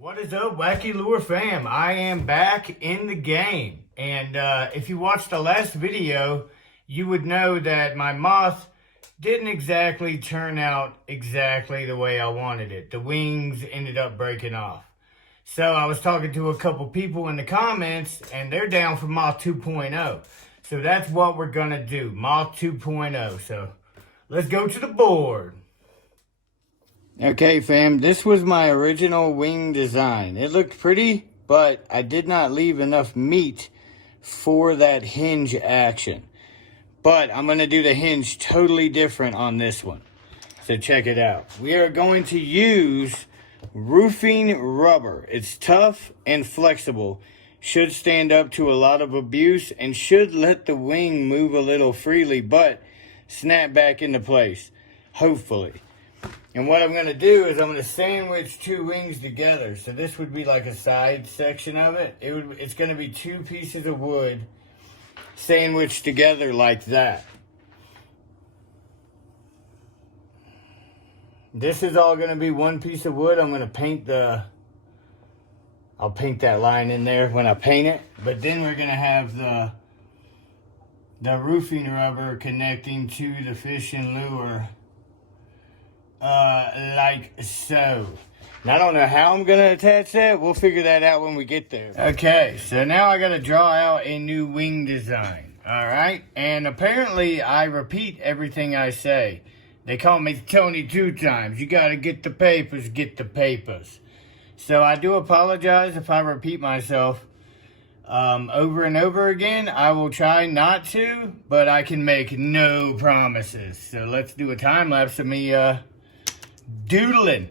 What is up, Wacky Lure fam? I am back in the game. And if you watched the last video, you would know that my Moth didn't exactly turn out exactly the way I wanted it. The wings ended up breaking off. So I was talking to a couple people in the comments, and they're down for Moth 2.0. So that's what we're going to do, Moth 2.0. So let's go to the board. Okay, fam, this was my original wing design. It looked pretty, but I did not leave enough meat for that hinge action. But I'm going to do the hinge totally different on this one. So check it out. We are going to use roofing rubber. It's tough and flexible. Should stand up to a lot of abuse and should let the wing move a little freely, but snap back into place, hopefully. And what I'm going to do is I'm going to sandwich two wings together. So this would be like a side section of it. It's going to be two pieces of wood sandwiched together like that. This is all going to be one piece of wood. I'm going to paint I'll paint that line in there when I paint it. But then we're going to have the roofing rubber connecting to the fishing lure. Like so. And I don't know how I'm going to attach that. We'll figure that out when we get there. Okay, so now I got to draw out a new wing design. Alright? And apparently I repeat everything I say. They call me Tony 2 times. You got to get the papers, get the papers. So I do apologize if I repeat myself over and over again. I will try not to, but I can make no promises. So let's do a time lapse of me doodling.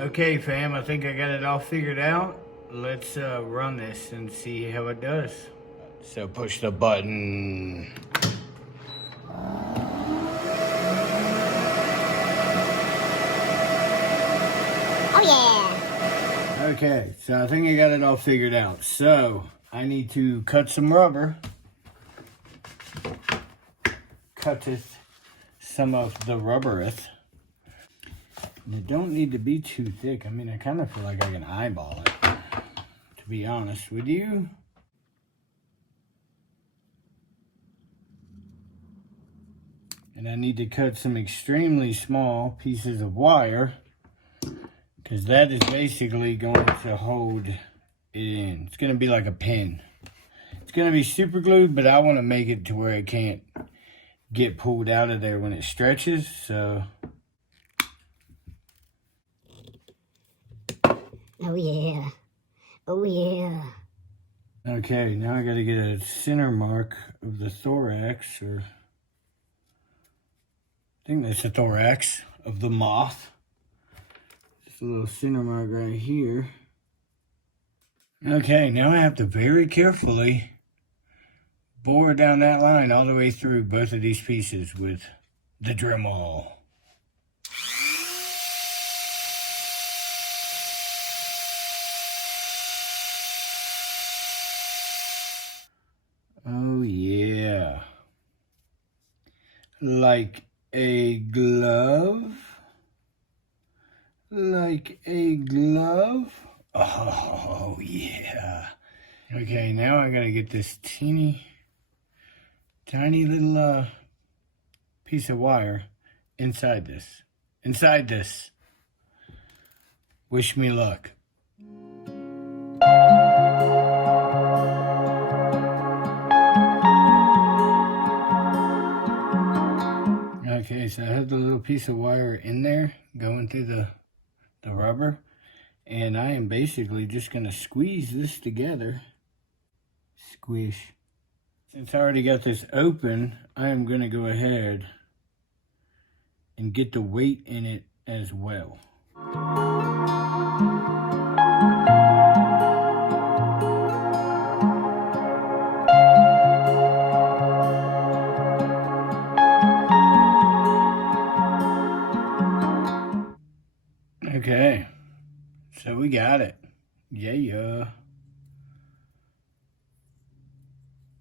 Okay, fam, I think I got it all figured out. Let's run this and see how it does. So push the button. Oh yeah! Okay, so I think I got it all figured out. So I need to cut some rubber. Cutteth some of the rubbereth. And it don't need to be too thick. I mean, I kind of feel like I can eyeball it, to be honest with you. And I need to cut some extremely small pieces of wire, because that is basically going to hold it in. It's going to be like a pin. It's going to be super glued, but I want to make it to where it can't get pulled out of there when it stretches, so... Oh yeah. Oh yeah. Okay, now I gotta get a center mark of the thorax, or I think that's the thorax of the Moth. Just a little center mark right here. Okay, now I have to very carefully bore down that line all the way through both of these pieces with the Dremel. Oh yeah. Like a glove? Like a glove? Oh yeah. Okay, now I gotta get this tiny little piece of wire inside this. Inside this. Wish me luck. Okay, so I have the little piece of wire in there going through the rubber, and I am basically just going to squeeze this together. Squish. Since I already got this open, I am going to go ahead and get the weight in it as well. Okay, So we got it. Yeah.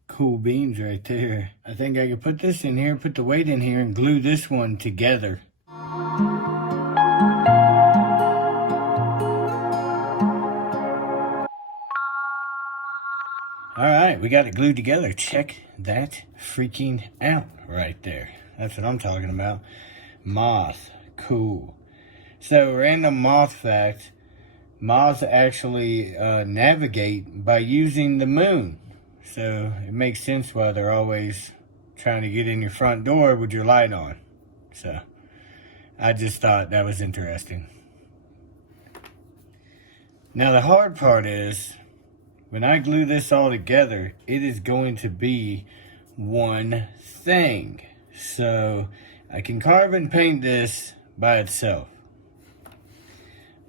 Cool beans right there. I think I could put this in here, put the weight in here, and glue this one together. Alright, we got it glued together. Check that freaking out right there. That's what I'm talking about. Moth. Cool. So, random moth fact. Moths actually navigate by using the moon. So, it makes sense why they're always trying to get in your front door with your light on. So, I just thought that was interesting. Now, the hard part is, when I glue this all together, it is going to be one thing. So, I can carve and paint this by itself.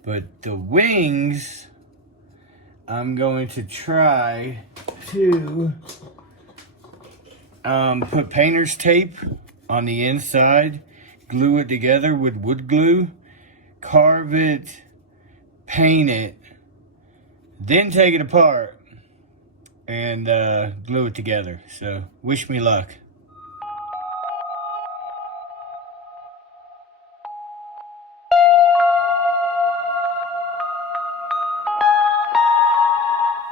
But the wings, I'm going to try to put painter's tape on the inside, glue it together with wood glue, carve it, paint it, then take it apart and glue it together. So wish me luck.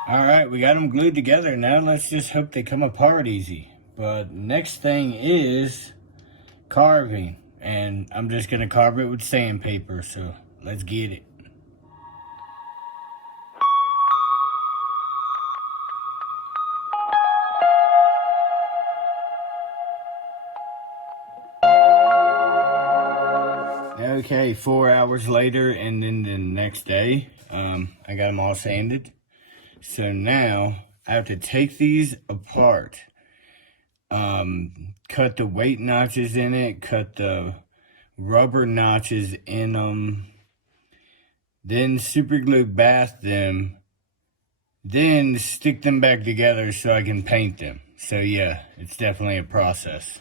Alright, we got them glued together. Now let's just hope they come apart easy. But next thing is carving. And I'm just going to carve it with sandpaper. So let's get it. Okay, 4 hours later, and then the next day, I got them all sanded. So now I have to take these apart, cut the weight notches in it, cut the rubber notches in them, then super glue bath them, then stick them back together so I can paint them. So yeah, it's definitely a process.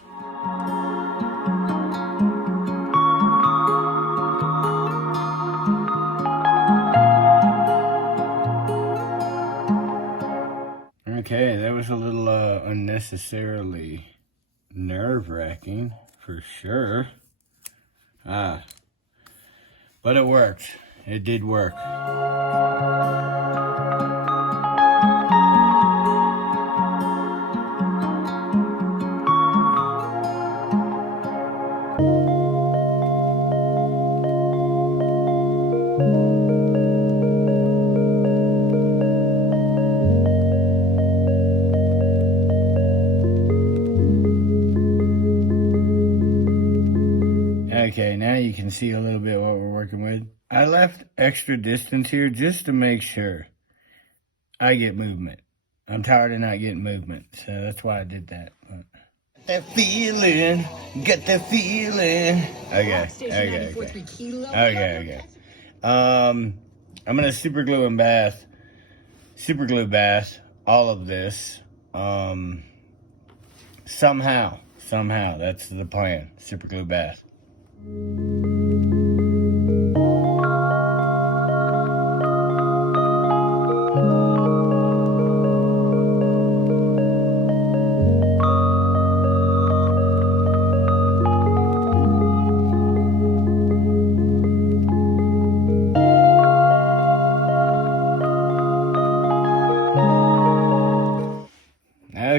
Okay, that was a little unnecessarily nerve-wracking, for sure. But it worked. It did work. Okay, now you can see a little bit what we're working with. I left extra distance here just to make sure I get movement. I'm tired of not getting movement, so that's why I did that. That feeling, get that feeling. Okay. I'm gonna super glue bath all of this. Somehow, that's the plan. Super glue bath.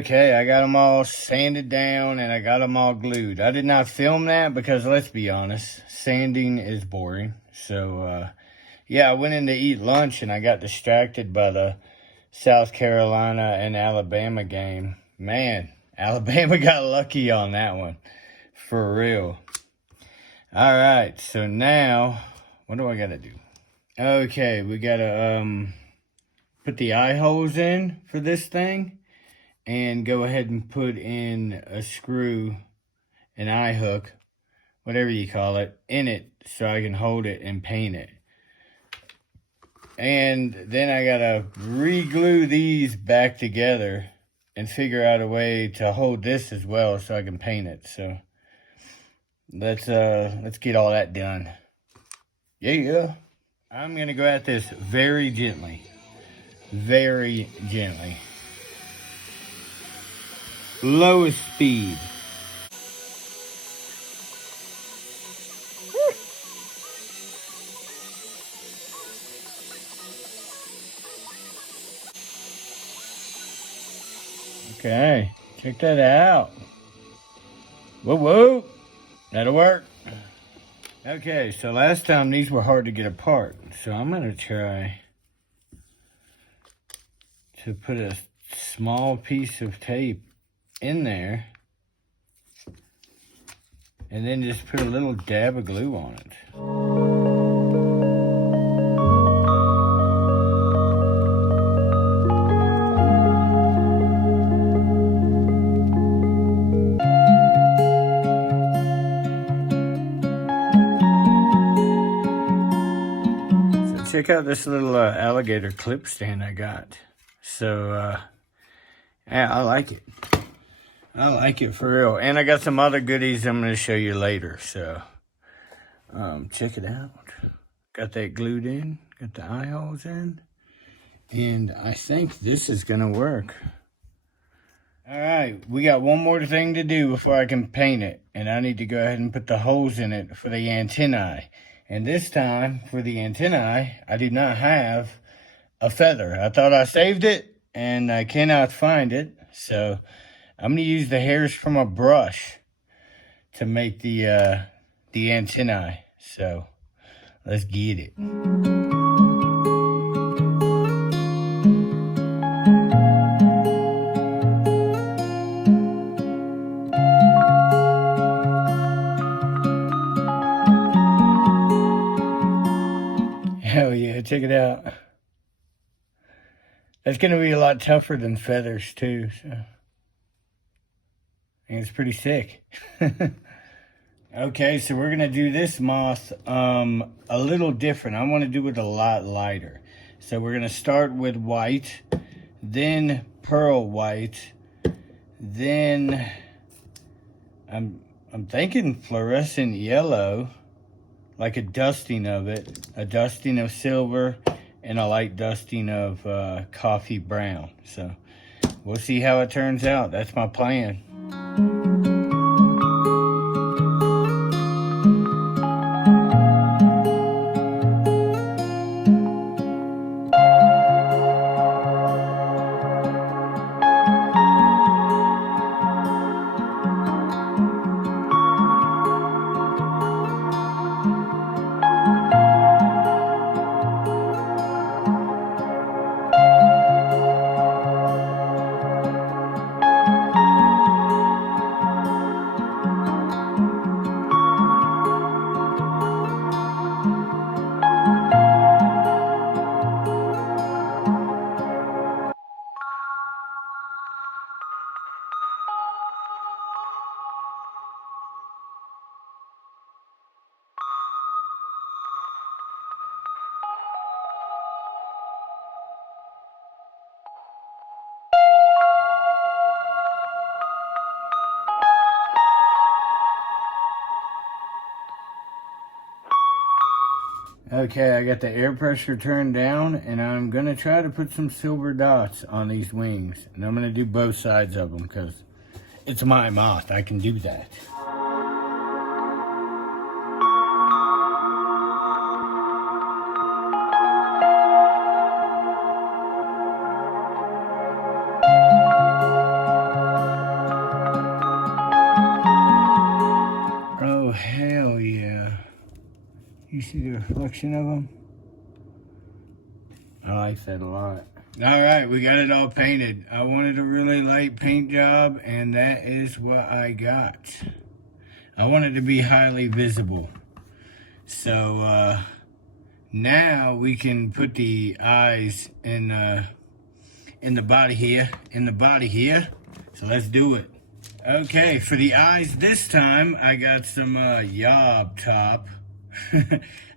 Okay, I got them all sanded down and I got them all glued. I did not film that because, let's be honest, sanding is boring. So, yeah, I went in to eat lunch and I got distracted by the South Carolina and Alabama game. Man, Alabama got lucky on that one. For real. All right, so now, what do I got to do? Okay, we got to put the eye holes in for this thing. And go ahead and put in a screw, an eye hook, whatever you call it, in it so I can hold it and paint it. And then I gotta re-glue these back together and figure out a way to hold this as well so I can paint it. So let's get all that done. Yeah. I'm gonna go at this very gently. Very gently. Lowest speed. Okay, check that out. Whoa, whoa, that'll work. Okay, so last time these were hard to get apart. So I'm gonna try to put a small piece of tape in there and then just put a little dab of glue on it. Check out this little alligator clip stand I got. So, yeah, I like it. I like it for real. And I got some other goodies I'm going to show you later. So, check it out. Got that glued in. Got the eye holes in. And I think this is going to work. All right, we got one more thing to do before I can paint it. And I need to go ahead and put the holes in it for the antennae. And this time, for the antennae, I did not have a feather. I thought I saved it, and I cannot find it. So I'm going to use the hairs from a brush to make the antennae. So let's get it. Hell yeah, check it out. That's going to be a lot tougher than feathers too, so. And it's pretty sick. Okay, so we're going to do this moth a little different. I want to do it a lot lighter. So we're going to start with white, then pearl white, then I'm thinking fluorescent yellow. Like a dusting of it, a dusting of silver, and a light dusting of coffee brown. So we'll see how it turns out. That's my plan. Okay, I got the air pressure turned down, and I'm going to try to put some silver dots on these wings. And I'm going to do both sides of them because it's my moth. I can do that. Oh, hell yeah. You see the reflection of them? I like that a lot. All right, we got it all painted. I wanted a really light paint job, and that is what I got. I wanted to be highly visible. So now we can put the eyes in the body here. So let's do it. Okay, for the eyes this time, I got some Yob Top.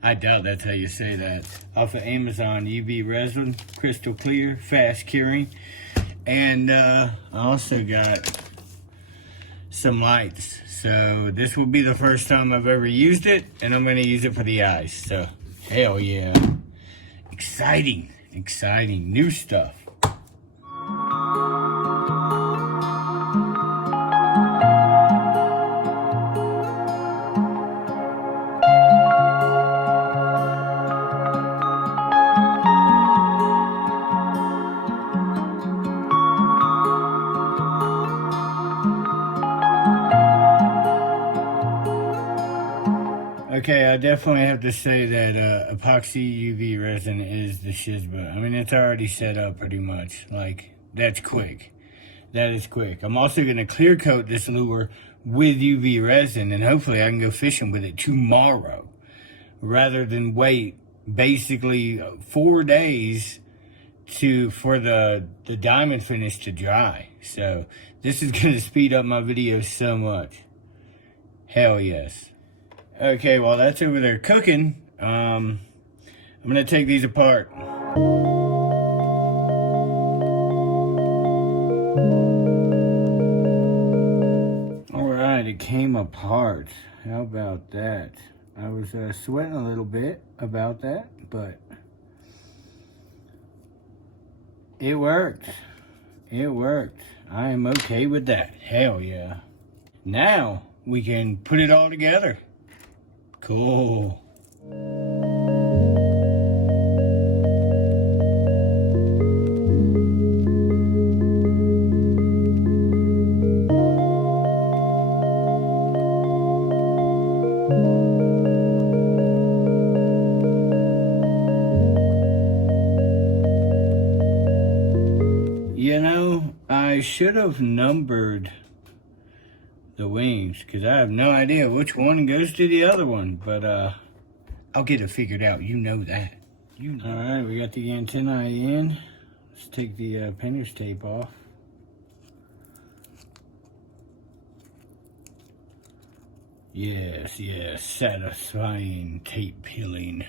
I doubt that's how you say that. Off of Amazon, UV resin, crystal clear, fast curing. And I also got some lights. So this will be the first time I've ever used it, and I'm going to use it for the eyes. So Hell yeah. Exciting, exciting, new stuff. Okay, I definitely have to say that epoxy UV resin is the shizba. I mean, it's already set up pretty much. Like, that's quick. That is quick. I'm also going to clear coat this lure with UV resin, and hopefully I can go fishing with it tomorrow rather than wait basically 4 days for the diamond finish to dry. So this is going to speed up my videos so much. Hell yes. Okay, while that's over there cooking, I'm going to take these apart. Alright, it came apart. How about that? I was sweating a little bit about that, but it worked. It worked. I am okay with that. Hell yeah. Now we can put it all together. Cool. You know, I should have numbered the wings, because I have no idea which one goes to the other one, but I'll get it figured out. You know that. You know. All right, we got the antennae in. Let's take the painter's tape off. Yes, yes, satisfying tape peeling.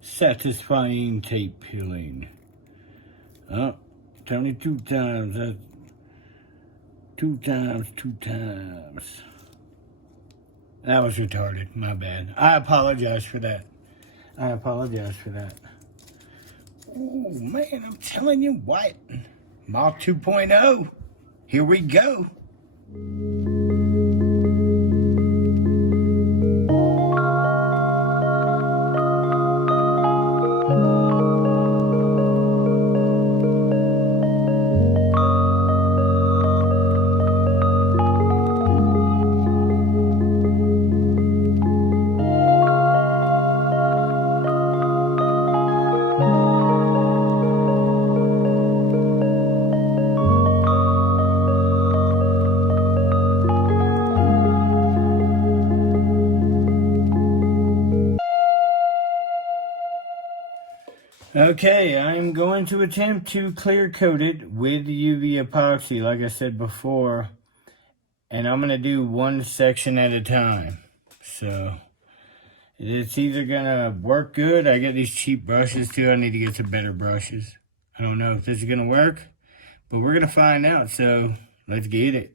Satisfying tape peeling. Oh, 22 times. That's 2 times, 2 times. That was retarded. My bad. I apologize for that. I apologize for that. Oh, man, I'm telling you what. Moth 2.0. Here we go. Okay, I'm going to attempt to clear coat it with UV epoxy, like I said before. And I'm going to do one section at a time. So, it's either going to work good. I get these cheap brushes too. I need to get some better brushes. I don't know if this is going to work, but we're going to find out. So, let's get it.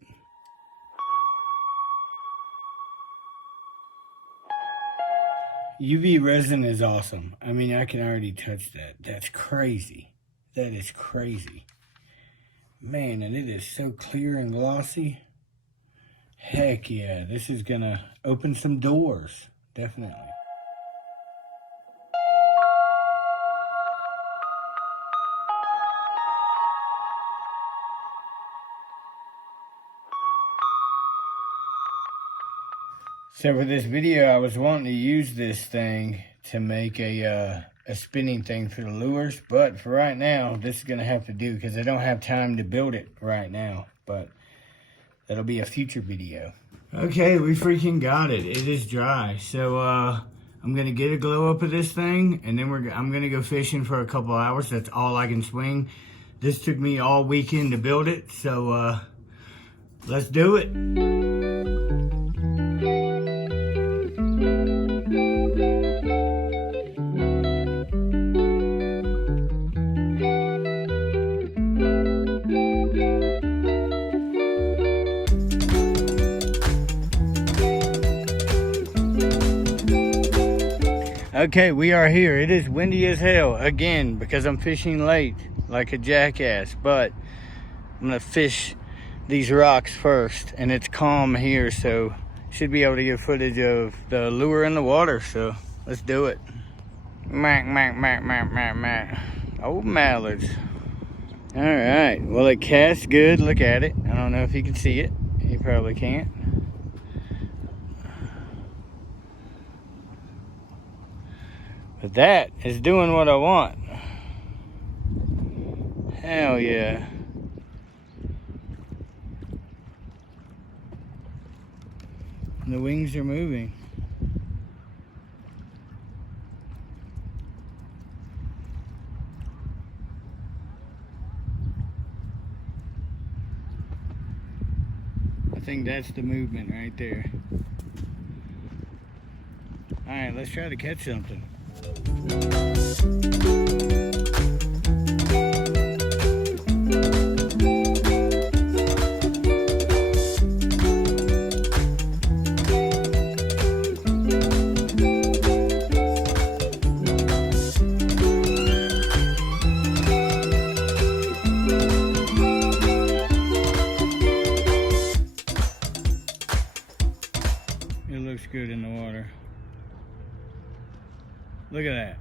UV resin is awesome. I mean, I can already touch that. That's crazy. That is crazy. Man, and it is so clear and glossy. Heck yeah, this is gonna open some doors. Definitely. So for this video, I was wanting to use this thing to make a spinning thing for the lures, but for right now, this is gonna have to do because I don't have time to build it right now, but that'll be a future video. Okay, we freaking got it. It is dry. So I'm gonna get a glow up of this thing, and then I'm gonna go fishing for a couple hours. That's all I can swing. This took me all weekend to build it, so let's do it. Okay, we are here. It is windy as hell again because I'm fishing late like a jackass, but I'm gonna fish these rocks first, and it's calm here, so should be able to get footage of the lure in the water. So let's do it. Mac, mac, mac, mac, mac, mac. Old mallards. All right, well, it casts good. Look at it. I don't know if you can see it. You probably can't. But that is doing what I want. Hell yeah. And the wings are moving. I think that's the movement right there. All right, let's try to catch something. It looks good in the water. Look at that.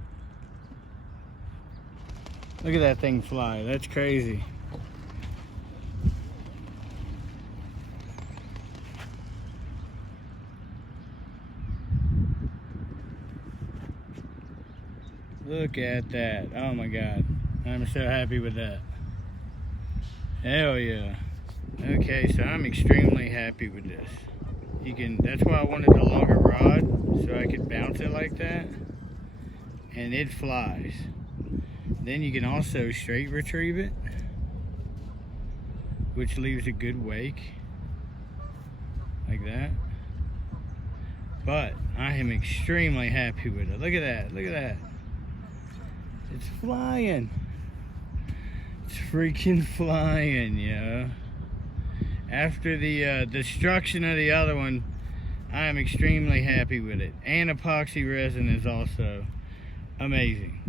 Look at that thing fly. That's crazy. Look at that. Oh my God. I'm so happy with that. Hell yeah. Okay, so I'm extremely happy with this. That's why I wanted the longer rod, so I could bounce it like that. And it flies. Then you can also straight retrieve it, which leaves a good wake, like that. But I am extremely happy with it. Look at that, look at that. It's flying. It's freaking flying, yo. After the destruction of the other one, I am extremely happy with it. And epoxy resin is also amazing.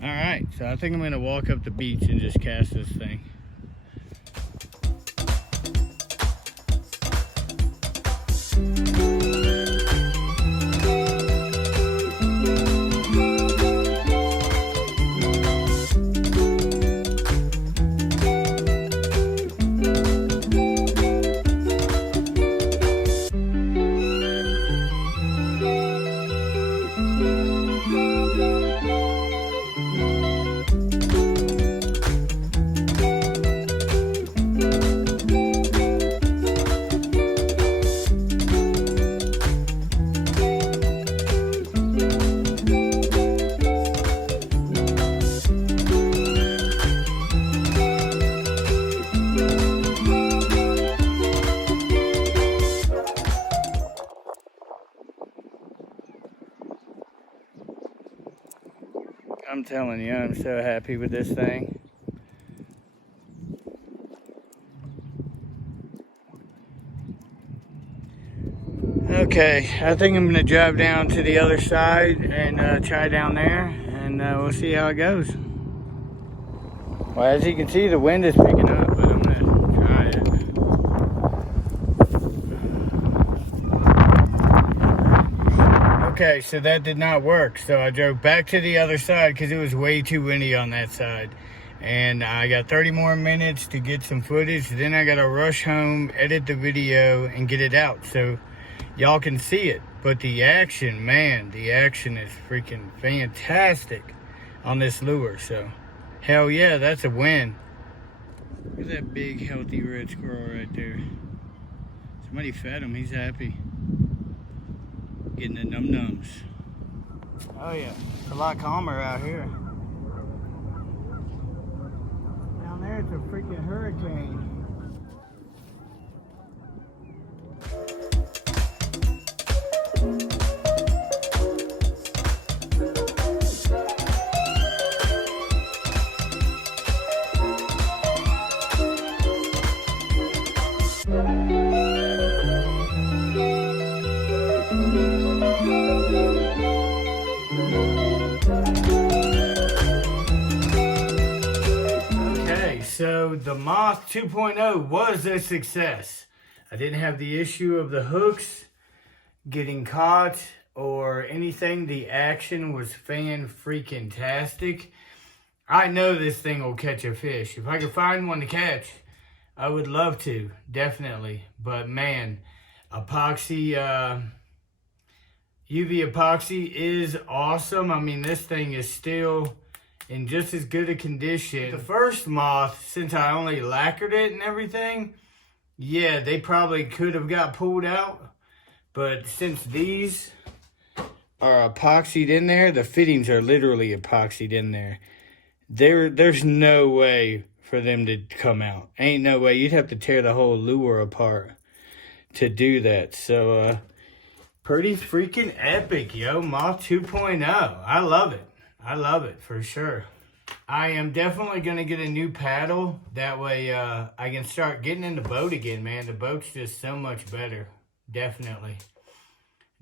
All right, so I think I'm gonna walk up the beach and just cast this thing. I'm telling you, I'm so happy with this thing. Okay, I think I'm gonna drive down to the other side and try down there, and we'll see how it goes. Well, as you can see, the wind is picking up, but I'm gonna try it. Okay, so that did not work. So I drove back to the other side because it was way too windy on that side. And I got 30 more minutes to get some footage. Then I gotta rush home, edit the video, and get it out so y'all can see it. But the action, man, the action is freaking fantastic on this lure. So hell yeah, that's a win. Look at that big, healthy red squirrel right there. Somebody fed him, he's happy. Getting the num-nums. Oh yeah, it's a lot calmer out here. Down there it's a freaking hurricane. Okay, so the Moth 2.0 was a success. I didn't have the issue of the hooks getting caught or anything. The action was fan-freaking-tastic. I know this thing will catch a fish. If I could find one to catch, I would love to, definitely. But man, epoxy, UV epoxy is awesome. I mean, this thing is still in just as good a condition. The first Moth, since I only lacquered it and everything, yeah, they probably could have got pulled out. But since these are epoxied in there, the fittings are literally epoxied in there. There's no way for them to come out. Ain't no way. You'd have to tear the whole lure apart to do that. So, pretty freaking epic, yo. Moth 2.0. I love it. I love it for sure. I am definitely going to get a new paddle. That way I can start getting in the boat again, man. The boat's just so much better. Definitely.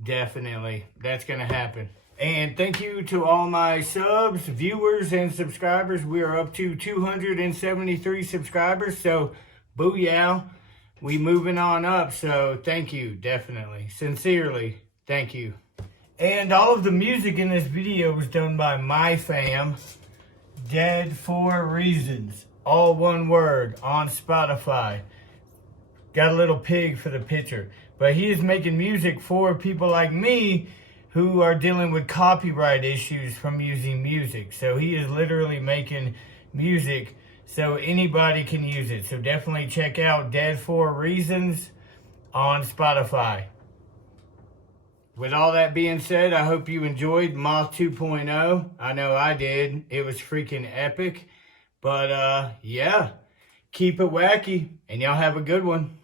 Definitely. That's going to happen. And thank you to all my subs, viewers, and subscribers. We are up to 273 subscribers. So, booyah. We moving on up. So, thank you. Definitely. Sincerely, thank you. And all of the music in this video was done by my fam, Dead for Reasons. All one word on Spotify. Got a little pig for the picture. But he is making music for people like me who are dealing with copyright issues from using music. So he is literally making music so anybody can use it. So definitely check out Dead for Reasons on Spotify. With all that being said, I hope you enjoyed Moth 2.0. I know I did. It was freaking epic. But yeah, keep it wacky and y'all have a good one.